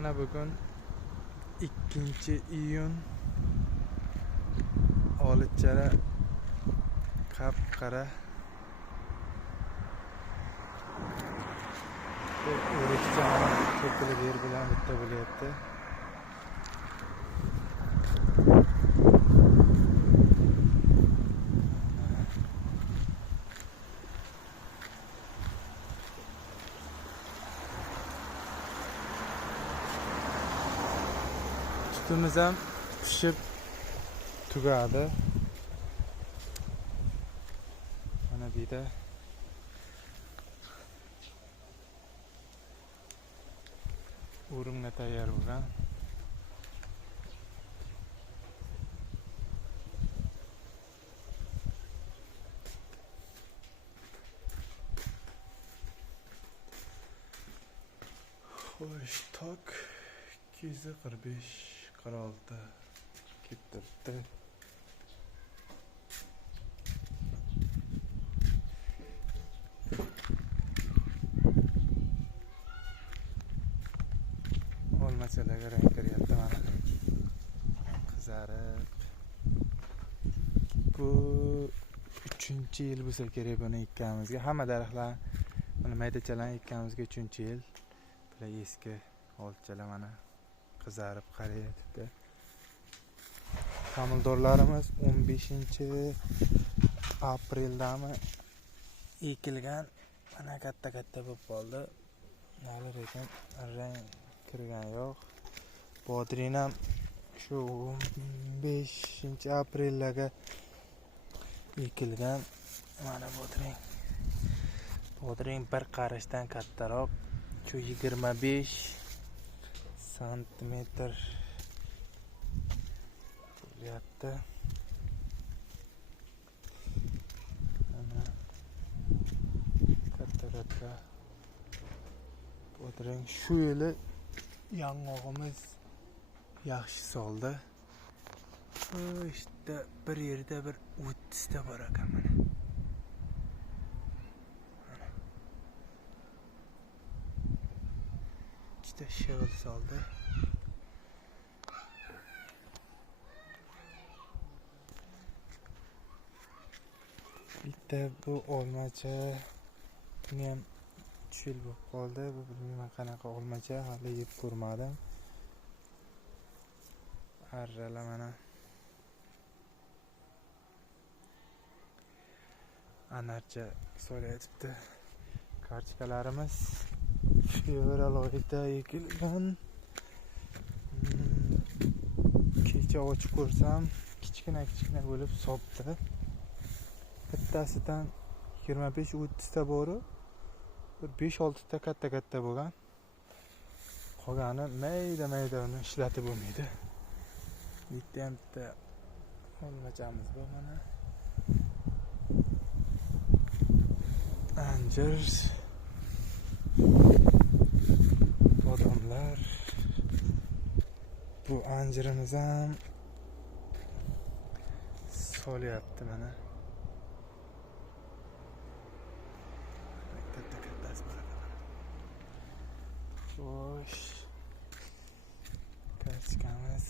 Mana bugun 2-iyun. Olitchala qap-qara. Bu o'rikcha ko'pchilik yer bilan bitta bo'lyapti. Tutimiz ham pishib tugadi. Mana bu yerda o'rimga tayyor bo'lgan. Xo'sh, tok 245-46 ketdi. Olmachalarga rang kiryapti mana. Qizarib. Bu 3-yil bo'lsa kerak buni ekkanimizga. Hamma daraxtlar mana maydachalarni ekkanimizga 3-yil. Bular eski olchalar mana qizarib qarayapti. Tamildorlarimiz 15-aprildami ekilgan. Mana katta bo'lib qoldi. Hali lekin rang kirgan yo'q. Bodring ham shu 15-aprelga ekilgan. Mana bodring bir qarashdan kattaroq. Shu 25 santimetr bo'lyapti. Mana katta bodring. Shu yili yong'og'imiz yaxshi soldi. İşte bir yerda bir 30 ta bor ekan mana. İşte shig'il soldi. Bitta bu olmacha buni ham 3 yil bo'lib qoldi. Bu bilmayman qanaqa olmacha, hali yeb ko'rmadim. Arrala mana anarcha so'rayapti. Kartikalarimiz fevral oyida ekilgan. Kecha ochib ko'rsam kichkina bo'lib sopdi. Bittasidan 25-30 ta bor. Bir 5-6 ta katta bo'lgan. Qolgani mayda uni ishlatib bo'lmaydi. Bitta ham bitta olmachamiz bor mana. Anjir, bodomlar. Bu anjirimiz ham solyapti mana. Kattasi bor ekan. Xo'sh. Kartikamiz